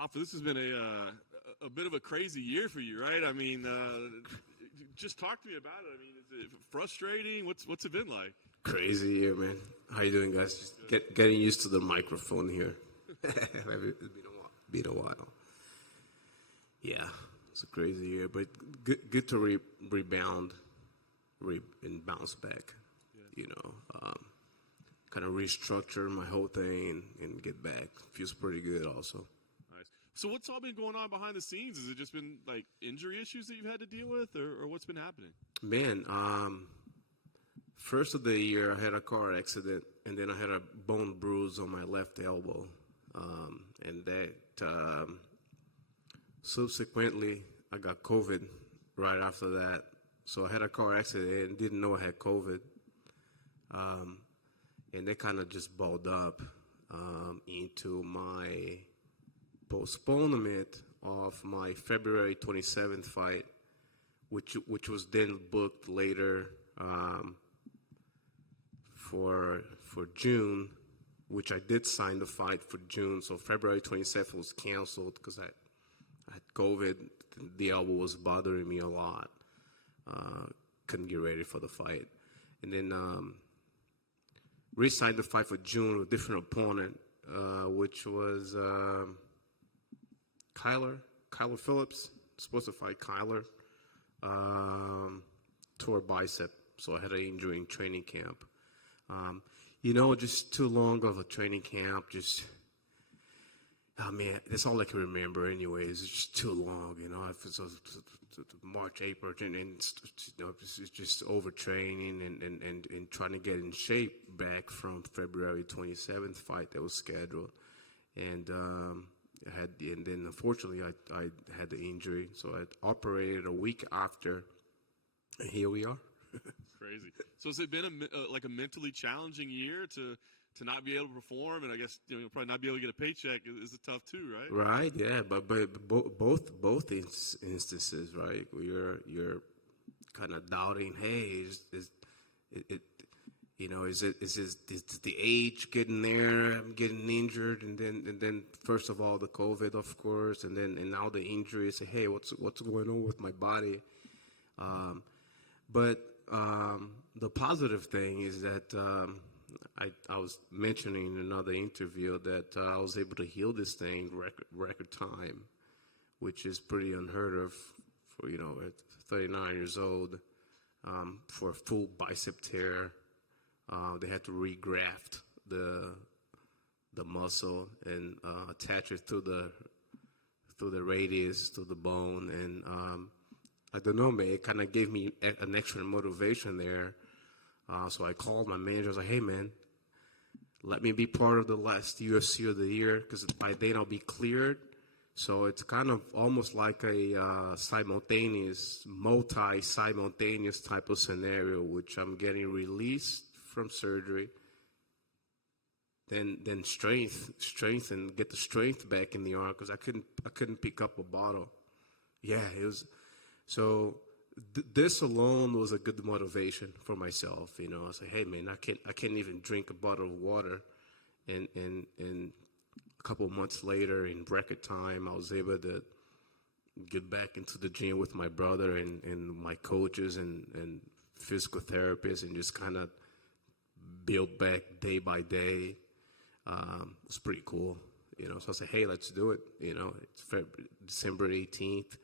Rafa, this has been a bit of a crazy year for you, right? I mean, just talk to me about it. I mean, is it frustrating? What's it been like? Crazy year, man. How you doing, guys? Just getting used to the microphone here. It's been a while. Yeah, it's a crazy year, but good to rebound and bounce back. Yeah. Kind of restructure my whole thing and get back. Feels pretty good, also. Nice. So what's all been going on behind the scenes? Has it just been like injury issues that you've had to deal with, or what's been happening? Man, first of the year, I had a car accident, and then I had a bone bruise on my left elbow. And that subsequently, I got COVID right after that. So I had a car accident and didn't know I had COVID. And that kind of just balled up into my postponement of my February 27th fight, which was then booked later for June, which I did sign the fight for June. So February 27th was canceled because I had COVID. The elbow was bothering me a lot. Couldn't get ready for the fight. And then re-signed the fight for June with a different opponent, which was Kyler Phillips. Supposed to fight Kyler. Tore bicep, so I had an injury in training camp. Just too long of a training camp. That's all I can remember anyways. It's just too long, If it's March, April, and it's just overtraining and trying to get in shape back from February 27th fight that was scheduled. And then unfortunately I had the injury, so I operated a week after, and here we are. Crazy. So has it been a mentally challenging year to not be able to perform, and I guess you'll probably not be able to get a paycheck is tough too, right? Right. Yeah. But both instances, right? You're kind of doubting. Hey, is the age getting there? I'm getting injured, and then first of all the COVID, of course, and now the injury. Say, hey, what's going on with my body? But the positive thing is that I was mentioning in another interview that I was able to heal this thing record time, which is pretty unheard of for at 39 years old, for a full bicep tear. They had to regraft the muscle and attach it through the radius to the bone, and I don't know, man. It kind of gave me an extra motivation there. So I called my manager. I was like, hey, man, let me be part of the last UFC of the year, because by then I'll be cleared. So it's kind of almost like a multi-simultaneous type of scenario, which I'm getting released from surgery, then strength and get the strength back in the arm, because I couldn't pick up a bottle. Yeah, it was. So this alone was a good motivation for myself. I was like, hey, man, I can't even drink a bottle of water. And a couple of months later, in record time, I was able to get back into the gym with my brother and my coaches and physical therapists, and just kind of build back day by day. It's pretty cool. So I said, hey, let's do it. It's December 18th.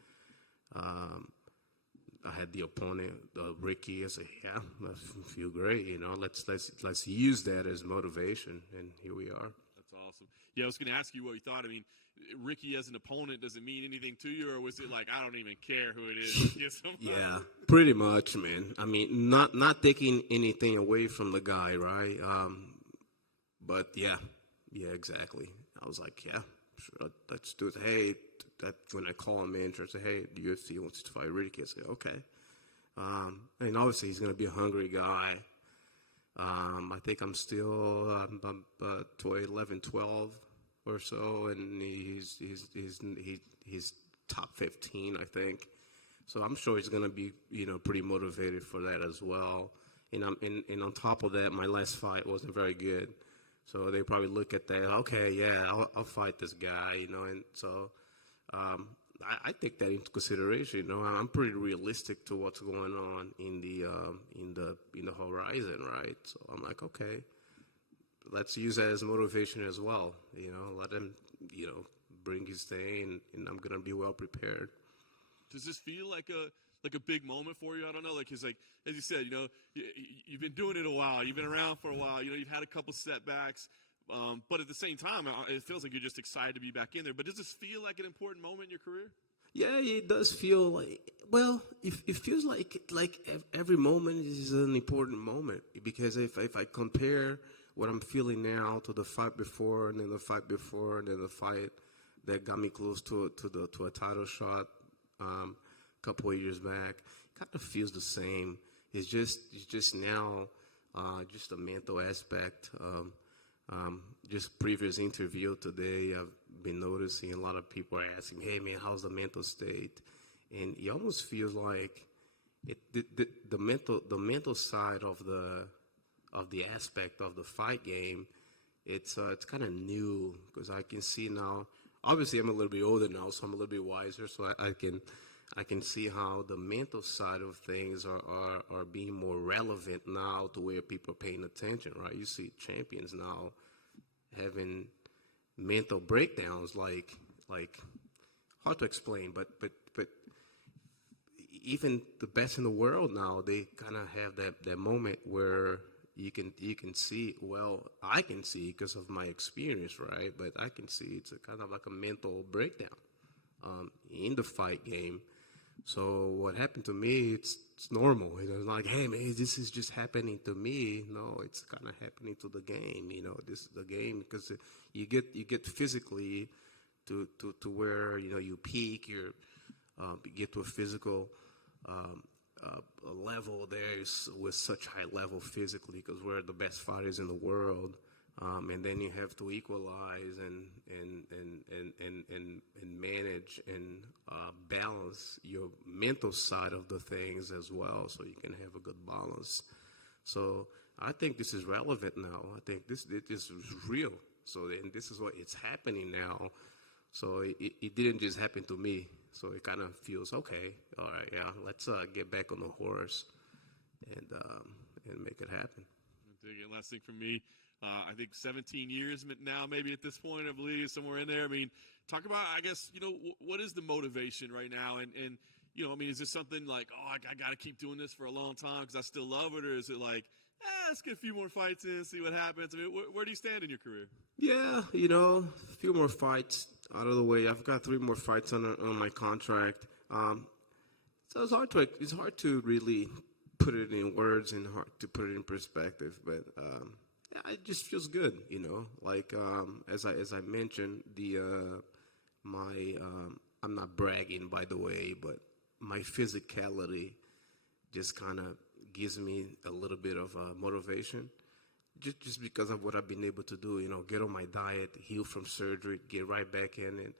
I had the opponent, Ricky. I said, yeah, I feel great. Let's use that as motivation, and here we are. That's awesome. Yeah, I was going to ask you what you thought. I mean, Ricky as an opponent, does it mean anything to you, or was it like, I don't even care who it is? Yeah, pretty much, man. I mean, not taking anything away from the guy, right? But yeah, exactly. I was like, yeah, sure, let's do it. Hey, when I call him manager, I say, hey, the UFC wants to fight Ricky. I say, okay. And obviously he's going to be a hungry guy. I think I'm still 11, 12 or so, and he's top 15, I think. So I'm sure he's going to be, pretty motivated for that as well. And on top of that, my last fight wasn't very good. So they probably look at that, okay, yeah, I'll fight this guy, and so I take that into consideration. I'm pretty realistic to what's going on in the horizon, right? So I'm like, okay, let's use that as motivation as well. Let him, bring his thing, and I'm gonna be well prepared. Does this feel like a big moment for you? I don't know, like, 'cause like as you said, you've been doing it a while, you've been around for a while, you've had a couple setbacks, but at the same time, it feels like you're just excited to be back in there. But does this feel like an important moment in your career? Yeah, it does feel like. Well, it feels like every moment is an important moment, because if I compare what I'm feeling now to the fight before, and then the fight before, and then the fight that got me close to a title shot a couple of years back, kind of feels the same. It's just now just a mental aspect. Just previous interview today, I've been noticing a lot of people are asking, "Hey man, how's the mental state?" And it almost feels like the mental side of the aspect of the fight game. It's kind of new, because I can see now. Obviously, I'm a little bit older now, so I'm a little bit wiser. So I can see how the mental side of things are being more relevant now, to where people are paying attention, right? You see champions now having mental breakdowns, like hard to explain, but even the best in the world now, they kind of have that moment where you can see. Well, I can see because of my experience, right? But I can see it's kind of like a mental breakdown in the fight game. So what happened to me, it's normal. It's like, hey man, this is just happening to me. No, it's kind of happening to the game. This is the game, because you get physically to where you peak. You get to a physical level there with such high level physically, because we're the best fighters in the world. And then you have to equalize and manage and balance your mental side of the things as well, so you can have a good balance. So I think this is relevant now. I think this is real. So then this is what it's happening now. So it didn't just happen to me. So it kind of feels okay. All right, yeah, let's get back on the horse and make it happen. Last thing from me. I think 17 years now, maybe at this point, I believe, somewhere in there. I mean, talk about, I guess, what is the motivation right now? And is this something like, oh, I got to keep doing this for a long time because I still love it? Or is it like, let's get a few more fights in, see what happens? I mean, where do you stand in your career? Yeah, a few more fights out of the way. I've got 3 more fights on my contract. So it's hard to really put it in words and hard to put it in perspective, but yeah, it just feels good, Like as I mentioned, I'm not bragging, by the way, but my physicality just kind of gives me a little bit of motivation, just because of what I've been able to do. Get on my diet, heal from surgery, get right back in it,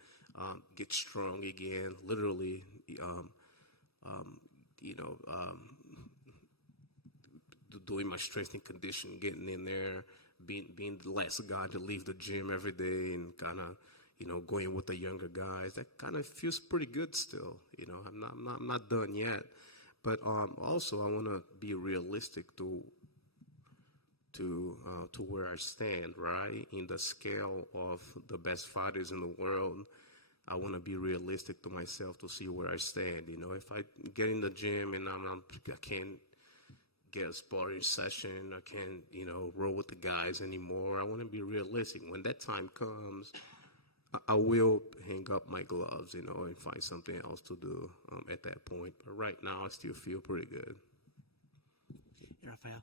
get strong again, literally. Doing my strength and conditioning, getting in there, being the last guy to leave the gym every day, and kind of, going with the younger guys. That kind of feels pretty good still. I'm not done yet, but also I want to be realistic to where I stand, right, in the scale of the best fighters in the world. I want to be realistic to myself to see where I stand. If I get in the gym and I can't get a sparring session, I can't, roll with the guys anymore. I want to be realistic. When that time comes, I will hang up my gloves, and find something else to do at that point. But right now, I still feel pretty good. Hey, Raphael.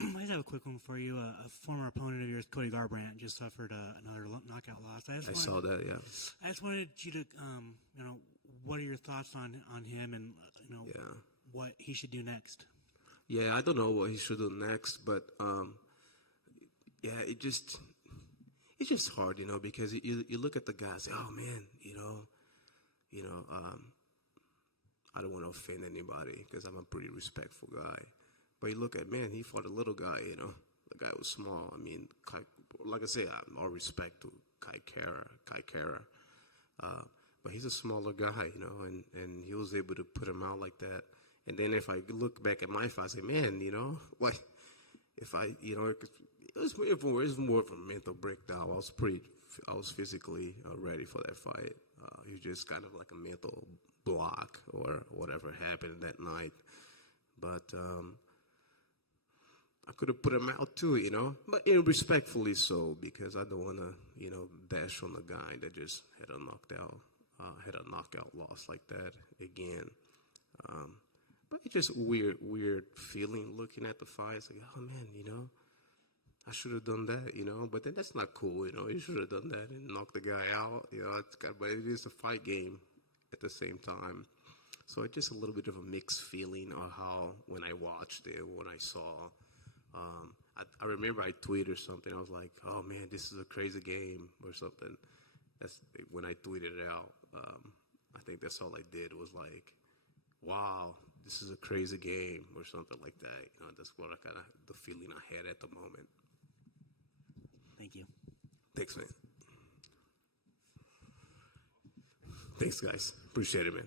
I just have a quick one for you. A former opponent of yours, Cody Garbrandt, just suffered another knockout loss. I saw that, yeah. I just wanted you to, what are your thoughts on him, and what he should do next? Yeah, I don't know what he should do next, but yeah, it's just hard, because you look at the guy and say, oh man, I don't want to offend anybody because I'm a pretty respectful guy. But you look at, man, he fought a little guy, the guy was small. I mean, like I said, all respect to Kai Kara. But he's a smaller guy, you know, and he was able to put him out like that. And then if I look back at my fight, I say, man, you know, like if I, you know, it was more of a mental breakdown. I was physically ready for that fight. It was just kind of like a mental block or whatever happened that night. But I could have put him out too, you know, but respectfully so, because I don't want to, you know, dash on the guy that just had a knockout loss like that again. But it's just weird feeling looking at the fight. It's like, oh man, you know, I should have done that, you know. But then that's not cool, you know. You should have done that and knocked the guy out, you know. But it is a fight game at the same time. So it's just a little bit of a mixed feeling on how when I watched it, when I saw. I remember I tweeted something. I was like, "Oh man, this is a crazy game" or something. That's when I tweeted it out. I think that's all I did was like, "Wow, this is a crazy game" or something like that. You know, that's what the feeling I had at the moment. Thank you. Thanks, man. Thanks, guys. Appreciate it, man.